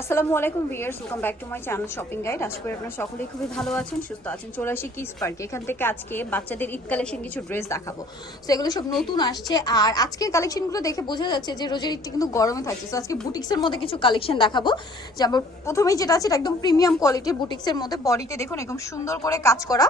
আসসালামু আলাইকুম viewers welcome back to my channel shopping guide আশা করি আপনারা সকলেই খুবই ভালো আছেন, সুস্থ আছেন। চলে আসি কিস পার্কে এখান থেকে আজকে বাচ্চাদের ঈদ কালেকশন কিছু ড্রেস দেখাবো। সো এগুলো সব নতুন আসছে আর আজকের কালেকশনগুলো দেখে বোঝা যাচ্ছে যে রোজের ঈদটা কিন্তু গরমে থাকছে। সো আজকে বুটিক্সের মধ্যে কিছু কালেকশন দেখাবো। যেমন প্রথমেই যেটা আছে একদম প্রিমিয়াম কোয়ালিটির বুটিক্সের মধ্যে। বডিতে দেখুন একদম সুন্দর করে কাজ করা।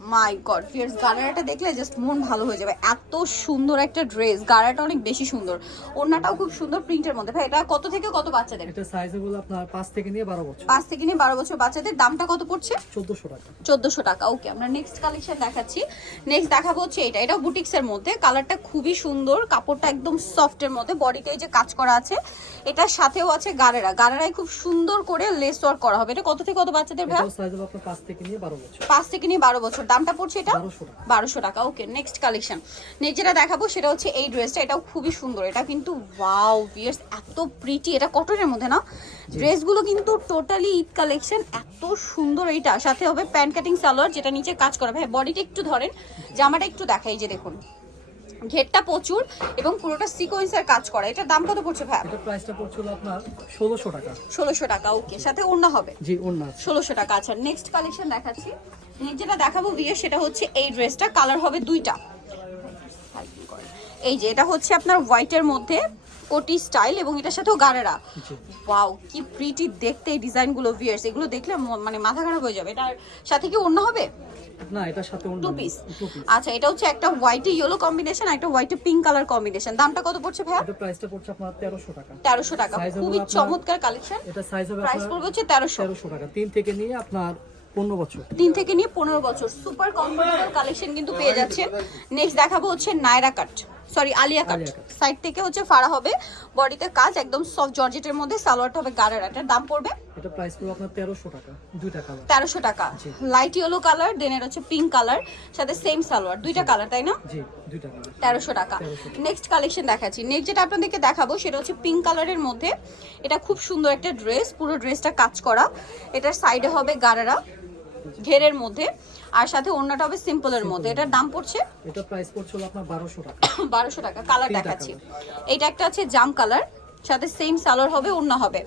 মাই গড ফিয়ার্স গারাটা দেখলে জাস্ট মন ভালো হয়ে যাবে। এত সুন্দর একটা ড্রেস গারাটা অনেক বেশি সুন্দর। ওড়নাটাও খুব সুন্দর প্রিন্টের মধ্যে। ভাই এটা কত থেকে কত বাচ্চাদের? এটা সাইজ হলো আপনার পাঁচ থেকে নিয়ে বারো বছর। পাঁচ থেকে নিয়ে বারো বছর বাচ্চাদের। দামটা কত পড়ছে? চোদ্দশো টাকা। চোদ্দশো টাকা ওকে আমরা নেক্সট কালেকশন দেখাচ্ছি। নেক্সট দেখাবো হচ্ছে এটা। এটাও বুটিক্সের মধ্যে। কালারটা খুবই সুন্দর। কাপড়টা একদম সফটের মধ্যে। বডিতে যে কাজ করা আছে। এটার সাথেও আছে গারেরা। গারেরাই খুব সুন্দর করে লেস ওয়ার্ক করা হবে। এটা কত থেকে কত বাচ্চাদের ভাই সাইজ আপনার পাঁচ থেকে নিয়ে বারো বছর। পাঁচ থেকে নিয়ে বারো বছর। দামটা পড়ছে এটা? বারোশো টাকা। ওকে নেক্সট কালেকশন নেক্সট যেটা দেখাবো সেটা হচ্ছে এই ড্রেসটা এটাও খুবই সুন্দর। এটা কিন্তু ওয়াও ভিয়ার্স এত প্রিটি এটা কটনের মধ্যে না? ড্রেসগুলো কিন্তু টোটালি ঈদ কালেকশন এত সুন্দর এইটা। সাথে হবে প্যান্ট কাটিং সালোয়ার যেটা নিচে কাজ করা। ভাই বডিটা একটু ধরেন জামাটা একটু দেখাই যে দেখুন। ঘেরটা প্রচুর এবং পুরোটা সিকোয়েন্সের কাজ করা। এটার দাম কত পড়ছে ভাই? এটা প্রাইসটা পড়ছিল আপনার 1600 টাকা। 1600 টাকা ওকে সাথে ওড়না হবে? জি আছে। ষোলোশো টাকা আচ্ছা নেক্সট কালেকশন দেখাচ্ছি। নেক্সট যেটা দেখাবো বিয়ে সেটা হচ্ছে এই ড্রেসটা কালার হবে দুইটা। এই যে এটা হচ্ছে আপনার হোয়াইটের মধ্যে কোটি স্টাইল এবং এটার সাথেও গারেরা ওয়াও কি প্রিটি দেখতে এই ডিজাইনগুলো ভিয়ার্স এগুলো দেখলে মানে মাথা খারাপ হয়ে যাবে। এটার সাথে কি অন্য হবে? না এটার সাথে অন্য টু পিস আচ্ছা এটা হচ্ছে একটা হোয়াইটে ইয়েলো কম্বিনেশন একটা হোয়াইটে পিঙ্ক কালার কম্বিনেশন দামটা কত পড়ছে ভাইয়া? এটা প্রাইসটা পড়ছে আপনার তেরোশো টাকা। তেরোশো টাকা। খুবই চমৎকার কালেকশন এটা সাইজ হবে প্রাইস পড়বে হচ্ছে টাকা। তিন থেকে নিয়ে আপনার পনেরো বছর। তিন থেকে নিয়ে পনেরো বছর। সুপার কমফোর্টেবল কালেকশন কিন্তু পেয়ে যাচ্ছেন। নেক্সট দেখাবো হচ্ছে Nayra cut sorry Alia cut. Side থেকে হচ্ছে ফাড়া হবে। বডিতে কাজ একদম সফট জর্জেটের মধ্যে সালোয়ারটা হবে গাড়ার এটার দাম পড়বে এটা প্রাইস পড়বে আপনার তেরোশো টাকা দুইটা কালার তেরোশো টাকা। জি। লাইট ইয়েলো কালার দেন এর হচ্ছে পিঙ্ক কালার সাথে সেম সালোয়ার। দুইটা কালার তাই না? জি দুইটা কালার তেরোশো টাকা। নেক্সট কালেকশন দেখাচ্ছি। নেক্সট যেটা আপনাদেরকে দেখাবো সেটা হচ্ছে পিঙ্ক কালারের মধ্যে। এটা খুব সুন্দর একটা ড্রেস পুরো ড্রেসটা কাজ করা। এটার সাইডে হবে গারারা ঘেরের মধ্যে। আর সাথে অন্যটা হবে সিম্পলের মধ্যে এটার দাম পড়ছে এটা প্রাইস পড়ছিল আপনার 1200 টাকা। 1200 টাকা কালার দেখাচ্ছি। এটা একটা আছে জাম কালার সাথে সেম সালোয়ার হবে অন্য হবে।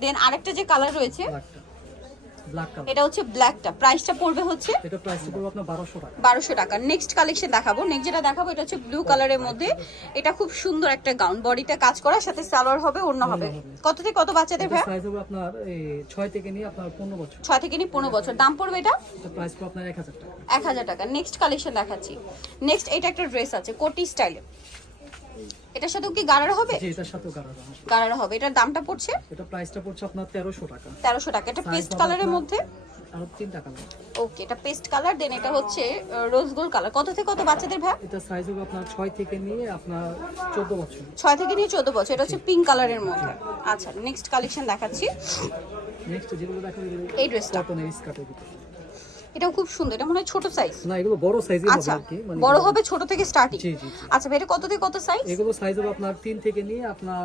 দেন আরেকটা যে কালার রয়েছে এটা হচ্ছে ব্ল্যাকটা প্রাইসটা পড়বে হচ্ছে এটা প্রাইসটা পড়বে আপনার বারোশো টাকা। বারোশো টাকা। নেক্সট কালেকশন দেখাবো। নেক্সট যেটা দেখাবো এটা হচ্ছে ব্লু কালারের মধ্যে। এটা খুব সুন্দর একটা গাউন বডিতে কাজ করা সাথে সালোয়ার হবে অন্য হবে। কত থেকে কত বাচ্চাদের ভাই? সাইজ হবে আপনার এই ছয় থেকে নিয়ে আপনার পনেরো বছর। ছয় থেকে নিয়ে পনেরো বছর। দাম পড়বে এটা? প্রাইস পড়বে আপনার এক হাজার টাকা। এক হাজার টাকা। নেক্সট কালেকশন দেখাচ্ছি। নেক্সট এটা একটা ড্রেস আছে কোটি স্টাইলে এটার সাথেও কি গাড়ার হবে? জি এটার সাথেও কালার গাড়ার হবে। এটার দামটা পড়ছে? এটা প্রাইসটা পড়ছে আপনার তেরোশো টাকা। তেরোশো টাকা। এটা পেস্ট কালারের মধ্যে? আর তিনটা কালার ওকে এটা পেস্ট কালার দেন এটা হচ্ছে রোজ গোল্ড কালার কত থেকে কত বাচ্চাদের ভাই? এটা সাইজ হবে আপনার ছয় থেকে নিয়ে আপনার চোদ্দ বছর। ছয় থেকে নিয়ে চোদ্দ বছর। এটা হচ্ছে পিঙ্ক কালারের মধ্যে। আচ্ছা নেক্সট কালেকশন দেখাচ্ছি। নেক্সট যেগুলো এই ড্রেসটা কটনের স্কার্টের ভিতরে। এটাও খুব সুন্দর এটা মনে হয় ছোট সাইজ না এগুলো বড় সাইজের হবে আচ্ছা আর কি মানে বড় হবে ছোট থেকে স্টার্টিং। আচ্ছা এটা কত থেকে কত সাইজ এগুলো সাইজ হবে আপনার তিন থেকে নিয়ে আপনার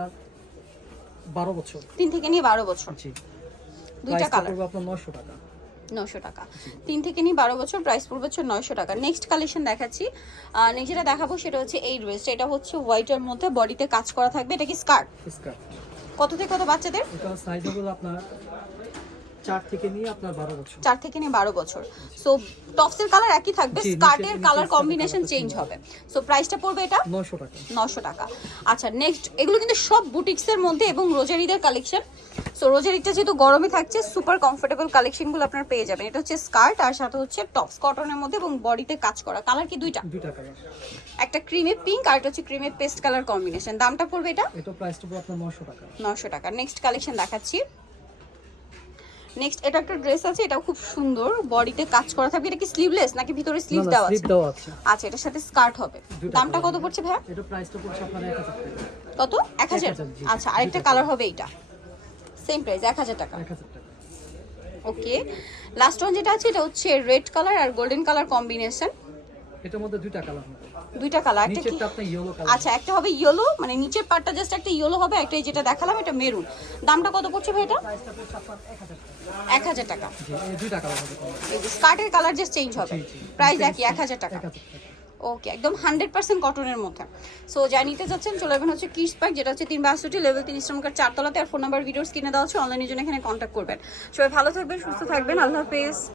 বারো বছর। তিন থেকে নিয়ে বারো বছর। জি। দুইটা কালার পড়বে আপনার নশো টাকা। নশো টাকা। তিন থেকে নিয়ে বারো বছর প্রাইস পড়বে হচ্ছে নয়শো টাকা। নেক্সট কালেকশন দেখাচ্ছি। নেক্সট যেটা দেখাবো সেটা হচ্ছে এই ড্রেসটা এটা হচ্ছে হোয়াইটের মধ্যে বডিতে কাজ করা থাকবে। এটা কি স্কার্ট স্কার্ট কত থেকে কত বাচ্চাদের? এটা সাইজ হবে আপনার চার থেকে নিয়ে আপনার বারো বছর। চার থেকে নিয়ে বারো বছর। সো টপসের কালার একই থাকবে স্কার্টের কালার কম্বিনেশন চেঞ্জ হবে। সো প্রাইসটা পড়বে এটা নশো টাকা। নশো টাকা। আচ্ছা নেক্সট এগুলো কিন্তু সব বুটিক্সের মধ্যে এবং রোজারিদের কালেকশন সো রোজারিটা যেহেতু গরমে থাকছে সুপার কমফোর্টেবল কালেকশনগুলো আপনারা পেয়ে যাবেন। এটা হচ্ছে স্কার্ট আর সাথে হচ্ছে টপস কটনের মধ্যে এবং বডিতে কাজ করা। কালার কি দুইটা? দুইটা কালার একটা ক্রিমে পিঙ্ক আর একটা হচ্ছে ক্রিমে পেস্ট কালার কম্বিনেশন দামটা পড়বে এটা? এটা প্রাইসটা পড়বে আপনার নশো টাকা। নশো টাকা। নেক্সট কালেকশন দেখাচ্ছি। নেক্সট এটা একটা ড্রেস আছে এটা খুব সুন্দর। বডিতে কাজ করা থাকবে। এটা কি স্লিভলেস নাকি ভিতরে স্লিভ দেওয়া আছে? আচ্ছা এটার সাথে স্কার্ট হবে। দামটা কত পড়ছে ভাইয়া? এটা প্রাইসটা পড়ছে আপনার এক হাজার টাকা। কত? 1000 আচ্ছা আরেকটা কালার হবে এইটা। সেম প্রাইস এক হাজার টাকা। এক হাজার টাকা। ওকে লাস্ট ওয়ান যেটা আছে এটা হচ্ছে রেড কালার আর গোল্ডেন কালার কম্বিনেশন এটার মধ্যে দুইটা কালার হবে। দুইটা কালার একটা কি? আচ্ছা একটা হবে ইয়েলো মানে নিচের পার্টটা জাস্ট একটা ইয়েলো হবে একটা এই যেটা দেখালাম এটা মেরুন দামটা কত পড়ছে ভাই এটা? এক হাজার টাকা। স্কার্টের কালার জাস্ট চেঞ্জ হবে। প্রাইস একই এক হাজার টাকা। ওকে একদম হান্ড্রেড পার্সেন্ট কটনের মধ্যে। সো যা নিতে যাচ্ছেন চলে যাবেন হচ্ছে কিস পার্ক যেটা হচ্ছে তিন বাষট্টি লেভেল তিন ইস্টামকার চারতলাতে। আর ফোন নাম্বার ভিডিওস কিনে দেওয়া হচ্ছে অনলাইনের জন্য এখানে কন্ট্যাক্ট করবেন। সবাই ভালো থাকবেন সুস্থ থাকবেন। আল্লাহ হাফেজ।